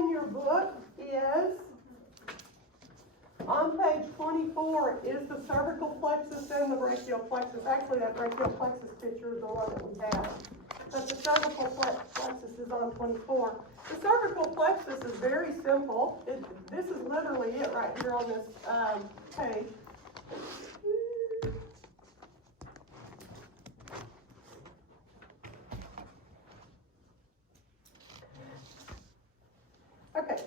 in your book is, on page 24, is the cervical plexus and the brachial plexus. Actually, that brachial plexus picture is the one that we have. But the cervical plexus is on 24. The cervical plexus is very simple. This is literally it right here on this page. Okay,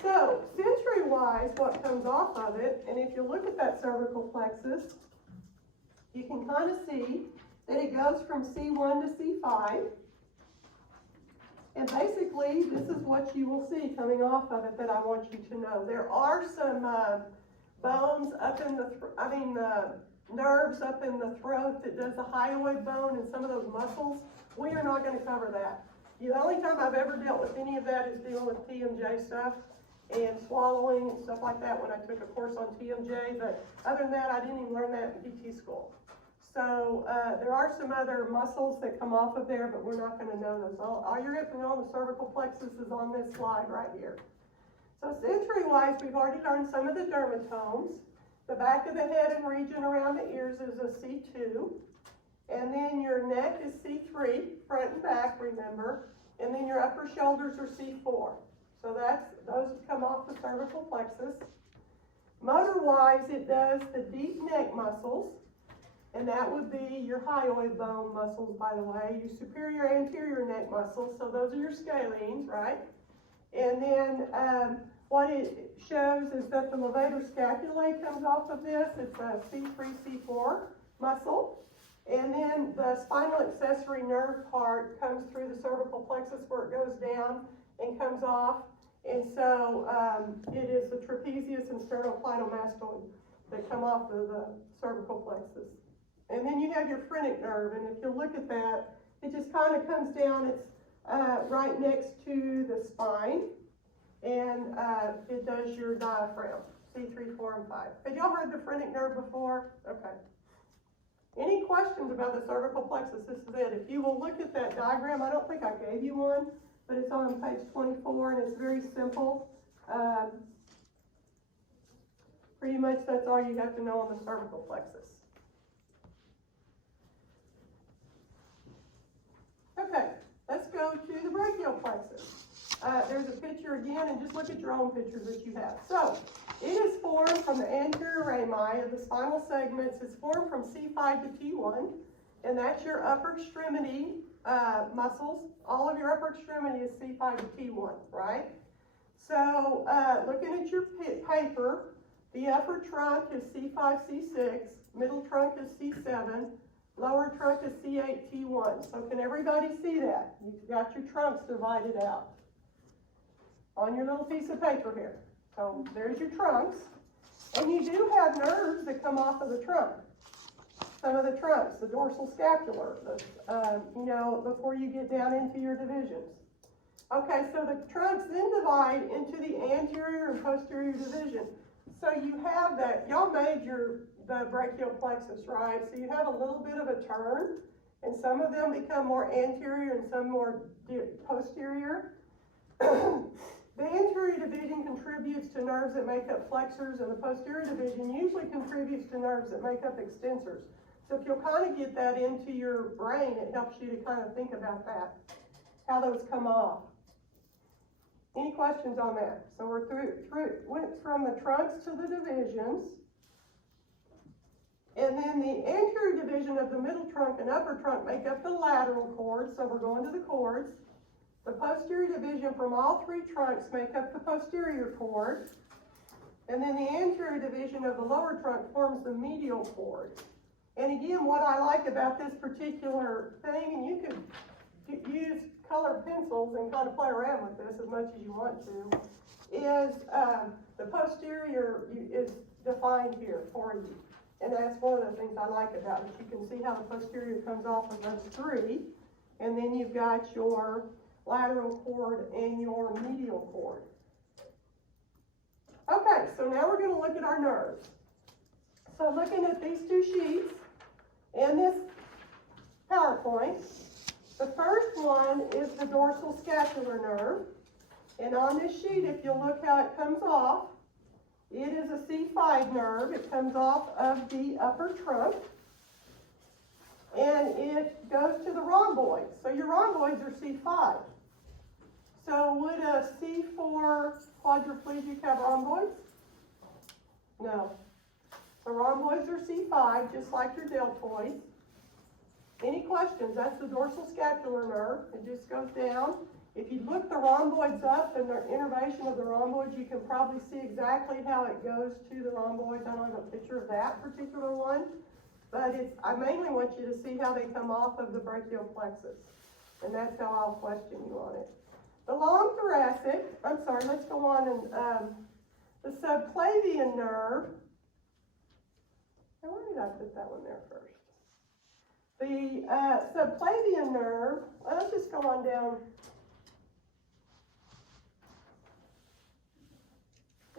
so sensory-wise, what comes off of it, and if you look at that cervical plexus, you can kind of see that it goes from C1 to C5. And basically, this is what you will see coming off of it that I want you to know. There are some bones up in the, nerves up in the throat that does the hyoid bone and some of those muscles. We are not going to cover that. The only time I've ever dealt with any of that is dealing with TMJ stuff and swallowing and stuff like that when I took a course on TMJ. But other than that, I didn't even learn that in PT school. So there are some other muscles that come off of there, but we're not going to know those. All you're going to know on the cervical plexus is on this slide right here. So sensory-wise, we've already learned some of the dermatomes. The back of the head and region around the ears is a C2. And then your neck is C3, front and back, remember. And then your upper shoulders are C4. So those come off the cervical plexus. Motor-wise, it does the deep neck muscles. And that would be your hyoid bone muscles, by the way, your superior anterior neck muscles. So those are your scalenes, right? And then what it shows is that the levator scapulae comes off of this. It's a C3, C4 muscle. And then the spinal accessory nerve part comes through the cervical plexus where it goes down and comes off. And so it is the trapezius and sternocleidomastoid that come off of the cervical plexus. And then you have your phrenic nerve, and if you look at that, it just kind of comes down. It's right next to the spine, and it does your diaphragm, C3, 4, and 5. Have y'all heard the phrenic nerve before? Okay. Any questions about the cervical plexus? This is it. If you will look at that diagram, I don't think I gave you one, but it's on page 24, and it's very simple. Pretty much that's all you have to know on the cervical plexus. Okay, let's go to the brachial plexus. There's a picture again, and just look at your own pictures that you have. So, it is formed from the anterior rami of the spinal segments. It's formed from C5 to T1, and that's your upper extremity muscles. All of your upper extremity is C5 to T1, right? So, looking at your paper, the upper trunk is C5, C6, middle trunk is C7, lower trunk is C8, T1. So can everybody see that? You've got your trunks divided out on your little piece of paper here. So there's your trunks. And you do have nerves that come off of the trunk. Some of the trunks, the dorsal scapular, before you get down into your divisions. Okay, so the trunks then divide into the anterior and posterior division. So you have that, y'all made the brachial plexus, right? So you have a little bit of a turn, and some of them become more anterior and some more posterior. The anterior division contributes to nerves that make up flexors, and the posterior division usually contributes to nerves that make up extensors. So if you'll kind of get that into your brain, it helps you to kind of think about that, how those come off. Any questions on that? So we're went from the trunks to the divisions. And then the anterior division of the middle trunk and upper trunk make up the lateral cords, so we're going to the cords. The posterior division from all three trunks make up the posterior cord. And then the anterior division of the lower trunk forms the medial cord. And again, what I like about this particular thing, and you could use colored pencils and kind of play around with this as much as you want to, is the posterior is defined here for you. And that's one of the things I like about it. You can see how the posterior comes off of those three. And then you've got your lateral cord and your medial cord. Okay, so now we're going to look at our nerves. So looking at these two sheets and this PowerPoint, the first one is the dorsal scapular nerve. And on this sheet, if you look how it comes off, it is a C5 nerve. It comes off of the upper trunk. And it goes to the rhomboids. So your rhomboids are C5. So would a C4 quadriplegic have rhomboids? No. The rhomboids are C5, just like your deltoids. Any questions? That's the dorsal scapular nerve. It just goes down. If you look the rhomboids up and the innervation of the rhomboids, you can probably see exactly how it goes to the rhomboids. I don't have a picture of that particular one, but I mainly want you to see how they come off of the brachial plexus. And that's how I'll question you on it. The long thoracic, let's go on and, the subclavian nerve. Now, where did I put that one there first? The subclavian nerve, let's just go on down.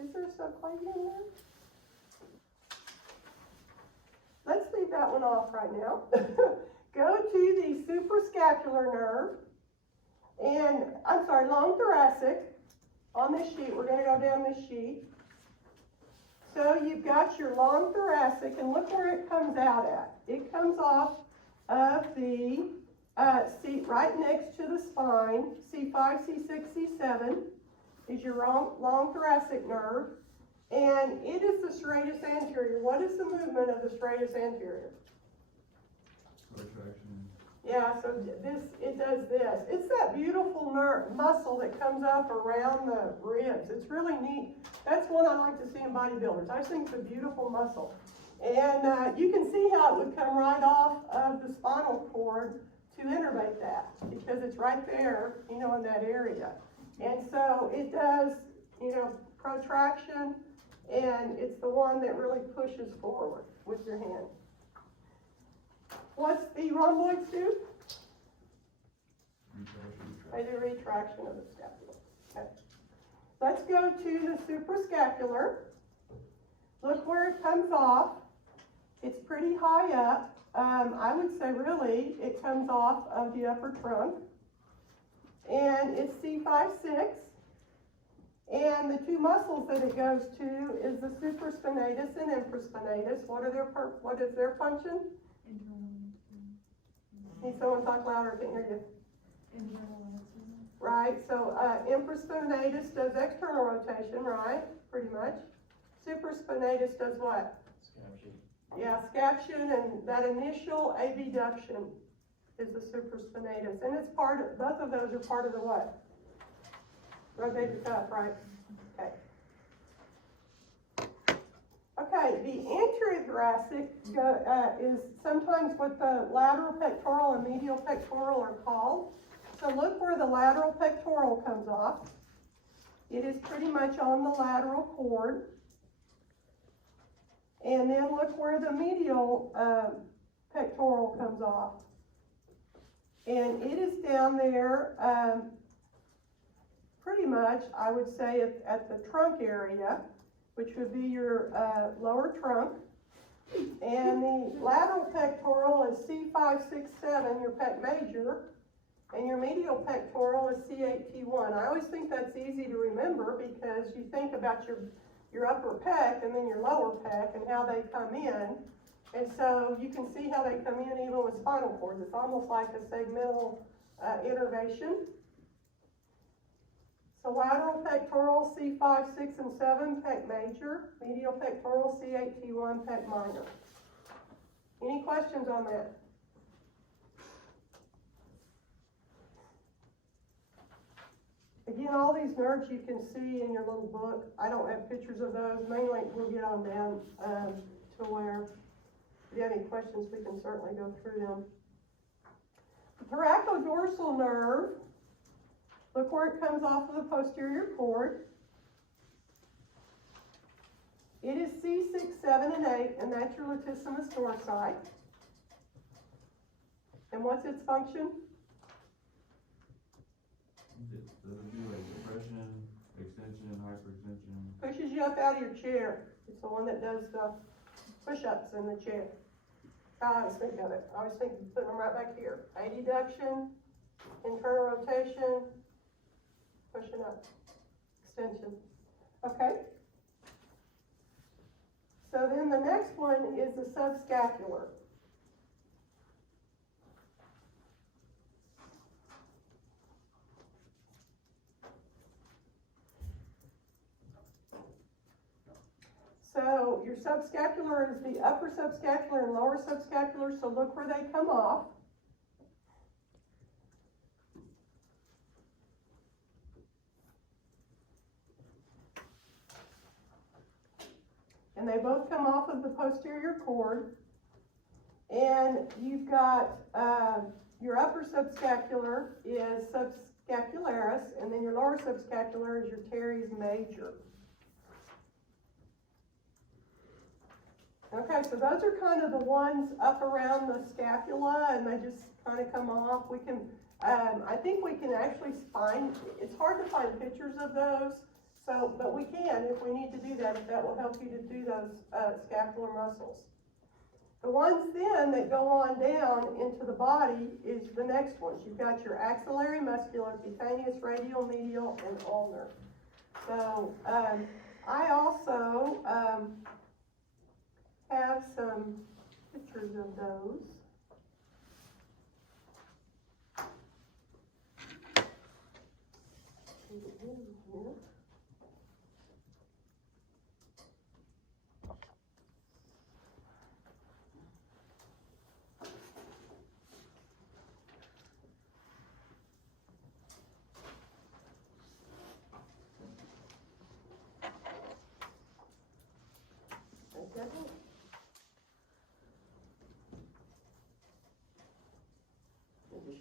Is there a subclavian nerve? Let's leave that one off right now. Go to the suprascapular nerve, and, long thoracic. On this sheet, we're going to go down this sheet. So you've got your long thoracic, and look where it comes out at. It comes off of the seat right next to the spine. C5, C6, C7 is your long thoracic nerve, and it is the serratus anterior. What is the movement of the serratus anterior? Retraction. Yeah, so it does this. It's that beautiful muscle that comes up around the ribs. It's really neat. That's one I like to see in bodybuilders. I think it's a beautiful muscle. And you can see how it would come right off of the spinal cord to innervate that, because it's right there, in that area. And so it does, protraction, and it's the one that really pushes forward with your hand. What's the rhomboids do? They do retraction of the scapula. Okay. Let's go to the suprascapular. Look where it comes off. It's pretty high up. I would say really it comes off of the upper trunk. And it's C5-6. And the two muscles that it goes to is the supraspinatus and infraspinatus. What is their function? Need someone talk louder? I can't hear you. Right, so infraspinatus does external rotation, right? Pretty much. Supraspinatus does what? Scaption. Yeah, scaption, and that initial abduction is the supraspinatus. And it's both of those are part of the what? Rotator cuff, right? Okay. Okay, the anterior thoracic is sometimes what the lateral pectoral and medial pectoral are called. So look where the lateral pectoral comes off. It is pretty much on the lateral cord. And then look where the medial pectoral comes off. And it is down there pretty much, I would say, at the trunk area, which would be your lower trunk. And the lateral pectoral is C5, 6, 7, your pec major. And your medial pectoral is C8, T1. I always think that's easy to remember because you think about your upper pec and then your lower pec and how they come in. And so you can see how they come in even with spinal cords. It's almost like a segmental innervation. So lateral pectoral, C5, 6, and 7, pec major. Medial pectoral, C8, T1, pec minor. Any questions on that? Again, all these nerves you can see in your little book. I don't have pictures of those. Mainly, we'll get on down to where, if you have any questions, we can certainly go through them. The thoracodorsal nerve, look where it comes off of the posterior cord. It is C6, 7, and 8, and that's your latissimus dorsi. And what's its function? Does it do like depression, extension, hyperextension? Pushes you up out of your chair. It's the one that does the push-ups in the chair. I always think of it. I always think of putting them right back here. Adduction, internal rotation, pushing up. hyperextension. Okay? So then the next one is the subscapular. So your subscapular is the upper subscapular and lower subscapular, so look where they come off. And they both come off of the posterior cord. And you've got, your upper subscapular is subscapularis, and then your lower subscapular is your teres major. Okay, so those are kind of the ones up around the scapula, and they just kind of come off. We can, I think we can actually find, it's hard to find pictures of those, so, but we can if we need to do that, if that will help you to do those scapular muscles. The ones then that go on down into the body is the next ones. You've got your axillary, muscular, cutaneous, radial, medial, and ulnar. So, I also, have some pictures of those.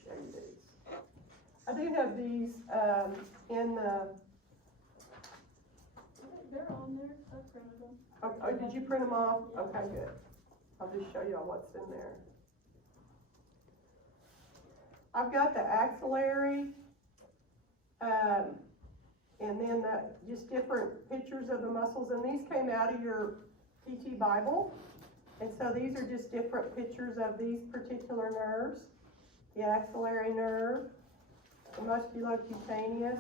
Show you these. I do have these in the. They're on there. I printed them. Oh, did you print them off? Okay, good. I'll just show you all what's in there. I've got the axillary, and then just different pictures of the muscles, and these came out of your PT Bible, and so these are just different pictures of these particular nerves. The axillary nerve, the musculocutaneous,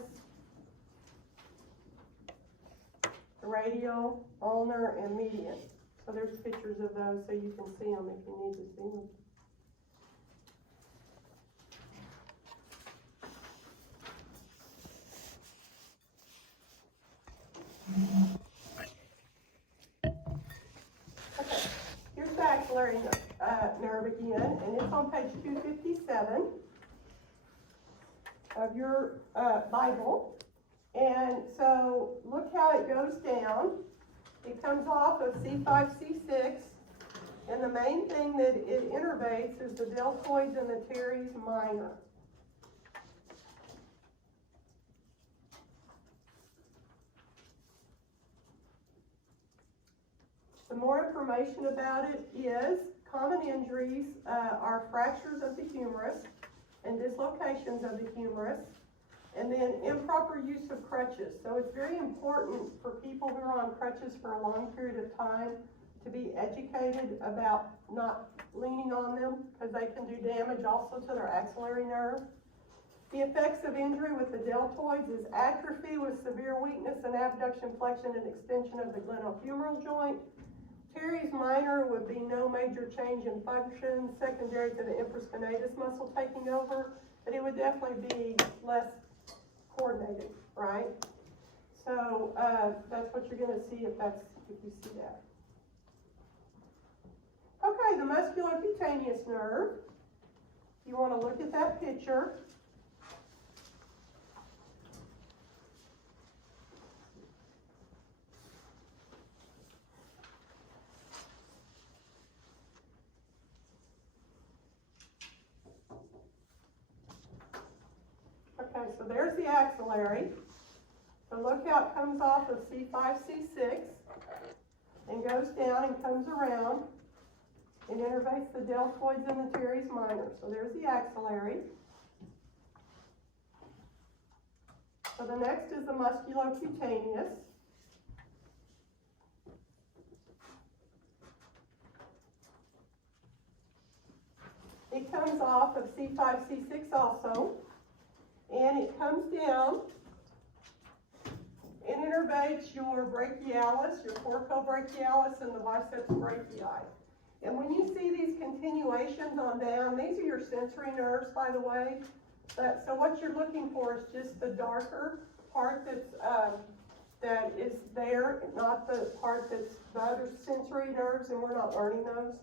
the radial, ulnar, and median. So there's pictures of those so you can see them if you need to see them. Okay, here's the axillary nerve again, and it's on page 257 of your Bible. And so look how it goes down. It comes off of C5, C6, and the main thing that it innervates is the deltoids and the teres minor. Some more information about it is common injuries are fractures of the humerus and dislocations of the humerus, and then improper use of crutches. So it's very important for people who are on crutches for a long period of time to be educated about not leaning on them, because they can do damage also to their axillary nerve. The effects of injury with the deltoids is atrophy with severe weakness and abduction, flexion, and extension of the glenohumeral joint. Teres minor would be no major change in function secondary to the infraspinatus muscle taking over, but it would definitely be less coordinated, right? So that's what you're going to see if you see that. Okay, the musculocutaneous nerve. You want to look at that picture. Okay, so there's the axillary. So look how it comes off of C5, C6 and goes down and comes around and innervates the deltoids and the teres minor. So there's the axillary. So the next is the musculocutaneous. It comes off of C5, C6 also. And it comes down it innervates your brachialis, your coracobrachialis, and the biceps brachii. And when you see these continuations on down, these are your sensory nerves, by the way. So what you're looking for is just the darker part that is there, not the part that's the other sensory nerves, and we're not learning those.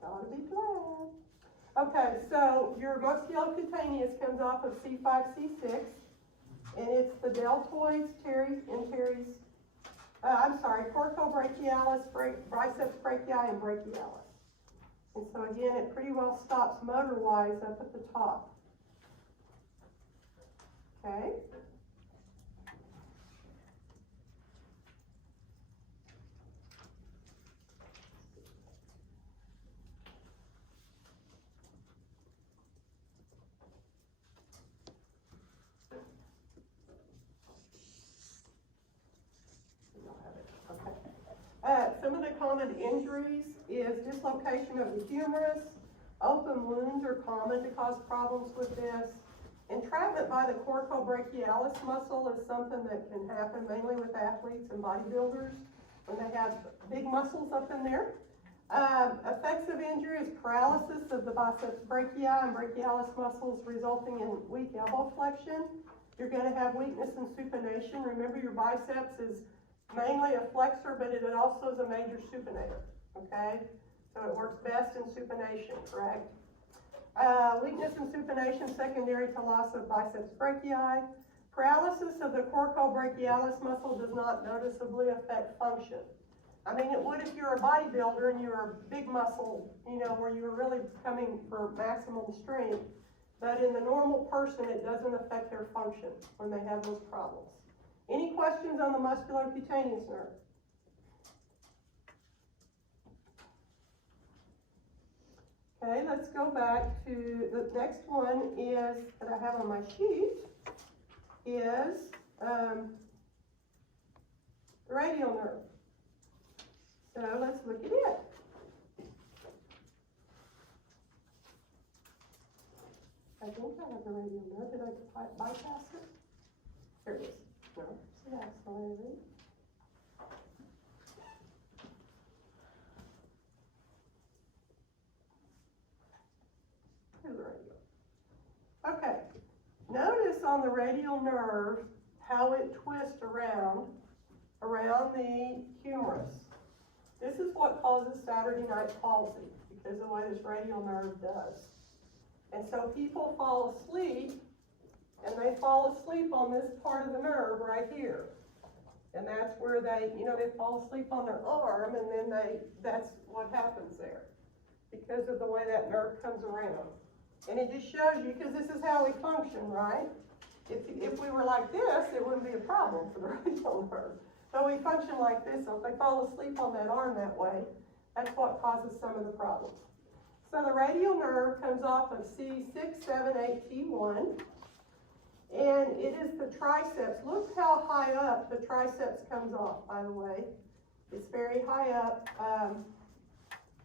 Gotta be glad. Okay, so your musculocutaneous comes off of C5, C6, and it's the deltoids, coracobrachialis, biceps brachii, and brachialis. And so again, it pretty well stops motor-wise up at the top. Okay? Some of the common injuries is dislocation of the humerus. Open wounds are common to cause problems with this. Entrapment by the coracobrachialis muscle is something that can happen mainly with athletes and bodybuilders when they have big muscles up in there. Effects of injury is paralysis of the biceps brachii and brachialis muscles resulting in weak elbow flexion. You're going to have weakness in supination. Remember, your biceps is mainly a flexor, but it also is a major supinator, okay? So it works best in supination, correct? Weakness in supination secondary to loss of biceps brachii. Paralysis of the coracobrachialis muscle does not noticeably affect function. I mean, it would if you're a bodybuilder and you're a big muscle, you know, where you're really coming for maximum strength. But in the normal person, it doesn't affect their function when they have those problems. Any questions on the musculocutaneous nerve? Okay, let's go back to the next one is, that I have on my sheet, is the radial nerve. So let's look at it. I think I have the radial nerve. Did I bypass it? Here it is. No, so that's sorry. Here's the radial. Okay. Notice on the radial nerve how it twists around the humerus. This is what causes Saturday night palsy, because of the way this radial nerve does. And so people fall asleep, and they fall asleep on this part of the nerve right here. And that's where they fall asleep on their arm, and then that's what happens there, because of the way that nerve comes around. And it just shows you, because this is how we function, right? If we were like this, it wouldn't be a problem for the radial nerve. But we function like this, so if they fall asleep on that arm that way, that's what causes some of the problems. So the radial nerve comes off of C6, 7, 8, T1, and it is the triceps. Look how high up the triceps comes off, by the way. It's very high up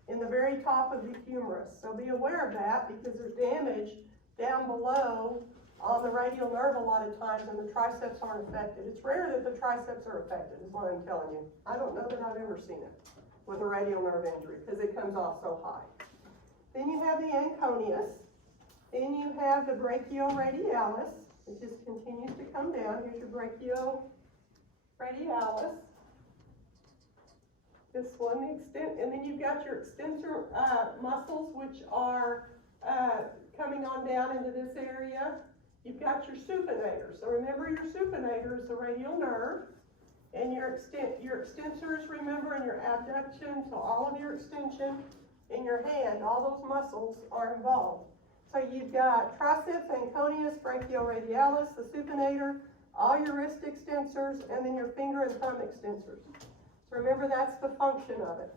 in the very top of the humerus. So be aware of that, because there's damage down below on the radial nerve a lot of times, and the triceps aren't affected. It's rare that the triceps are affected, is what I'm telling you. I don't know that I've ever seen it with a radial nerve injury, because it comes off so high. Then you have the anconeus. Then you have the brachioradialis. It just continues to come down. Here's your brachioradialis. This one, the extent, and then you've got your extensor muscles, which are coming on down into this area. You've got your supinator. So remember, your supinator is the radial nerve, and your extensors, remember, and your abduction, so all of your extension in your hand, all those muscles are involved. So you've got triceps, anconeus, brachioradialis, the supinator, all your wrist extensors, and then your finger and thumb extensors. So remember, that's the function of it.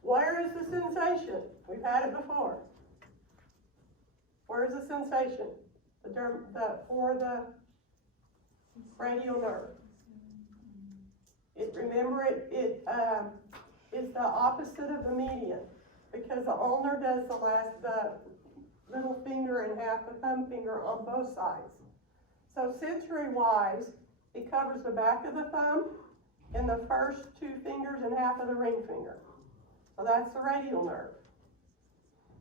Where is the sensation? We've had it before. Where is the sensation? For the radial nerve. Remember, it is the opposite of the median, because the ulnar does the little finger and half the thumb finger on both sides. So sensory-wise, It covers the back of the thumb and the first two fingers and half of the ring finger. So that's the radial nerve.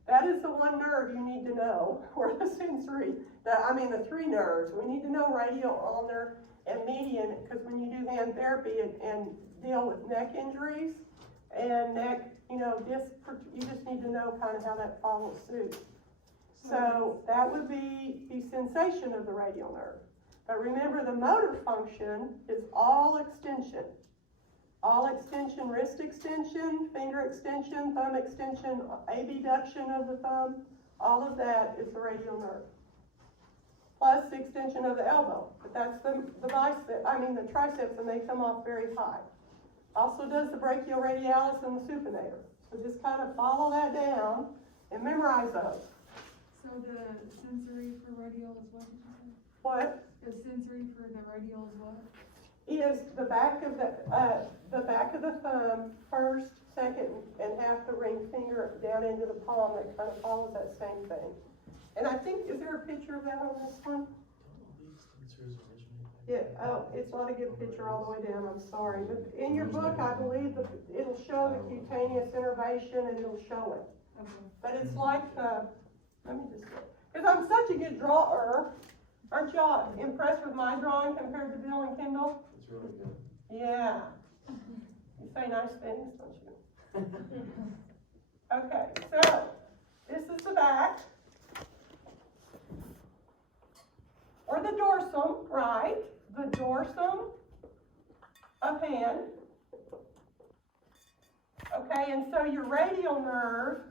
That is the one nerve you need to know, or the sensory, the three nerves. We need to know radial, ulnar, and median, because when you do hand therapy and deal with neck injuries and neck, disc, you just need to know kind of how that follows suit. So that would be the sensation of the radial nerve. But remember, the motor function is all extension. All extension, wrist extension, finger extension, thumb extension, abduction of the thumb, all of that is the radial nerve. Plus the extension of the elbow, but that's the triceps, and they come off very high. Also does the brachioradialis and the supinator. So just kind of follow that down and memorize those. So the sensory for radial is what did you say? What? The sensory for the radial is what? Is the back of the thumb, first, second, and half the ring finger down into the palm. That kind of follows that same thing. And I think, is there a picture of that on this one? Yeah, it's not a good picture all the way down, I'm sorry. But in your book, I believe it'll show the cutaneous innervation and it'll show it. Okay. But it's like, let me just, because I'm such a good drawer. Aren't y'all impressed with my drawing compared to Bill and Kendall? It's really good. Yeah. You say nice things, don't you? Okay, so this is the back. Or the dorsum, right? The dorsum of hand. Okay, and so your radial nerve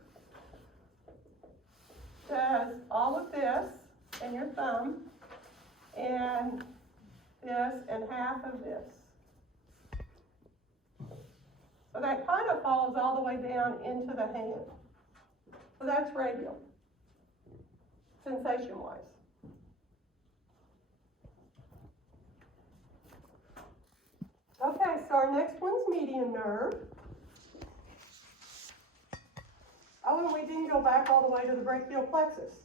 does all of this, and your thumb, and this, and half of this. So that kind of follows all the way down into the hand. So that's radial, sensation-wise. Okay, so our next one's median nerve. Oh, and we didn't go back all the way to the brachial plexus.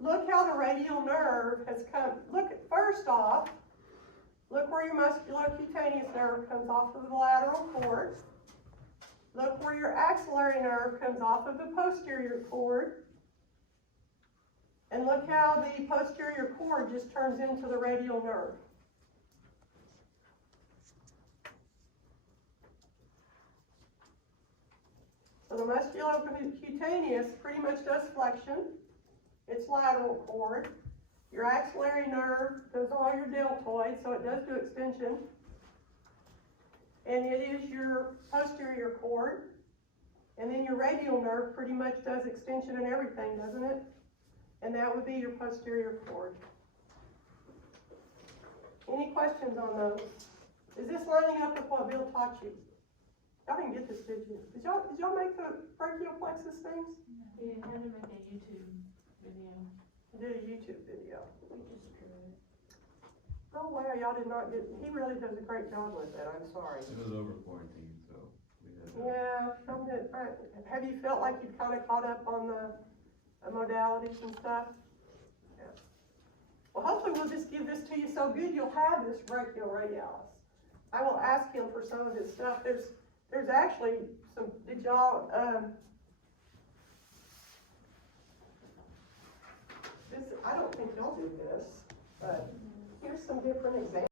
Look how the radial nerve has come. Look, first off, look where your musculocutaneous nerve comes off of the lateral cord. Look where your axillary nerve comes off of the posterior cord. And look how the posterior cord just turns into the radial nerve. So the musculocutaneous pretty much does flexion. It's lateral cord. Your axillary nerve does all your deltoid, so it does do extension. And it is your posterior cord. And then your radial nerve pretty much does extension and everything, doesn't it? And that would be your posterior cord. Any questions on those? Is this lining up with what Bill taught you? Y'all didn't get this, did you? Did y'all make the brachial plexus things? We had to make a YouTube video. I did a YouTube video. We just drew it. Oh wow, y'all did not get, he really does a great job with that, I'm sorry. It was over quarantine, so we had to. Yeah, some did. Have you felt like you've kind of caught up on the modalities and stuff? Yeah. Well, hopefully we'll just give this to you so good you'll have this brachioradialis. I will ask him for some of his stuff. There's actually some, did y'all, I don't think y'all do this, but here's some different examples.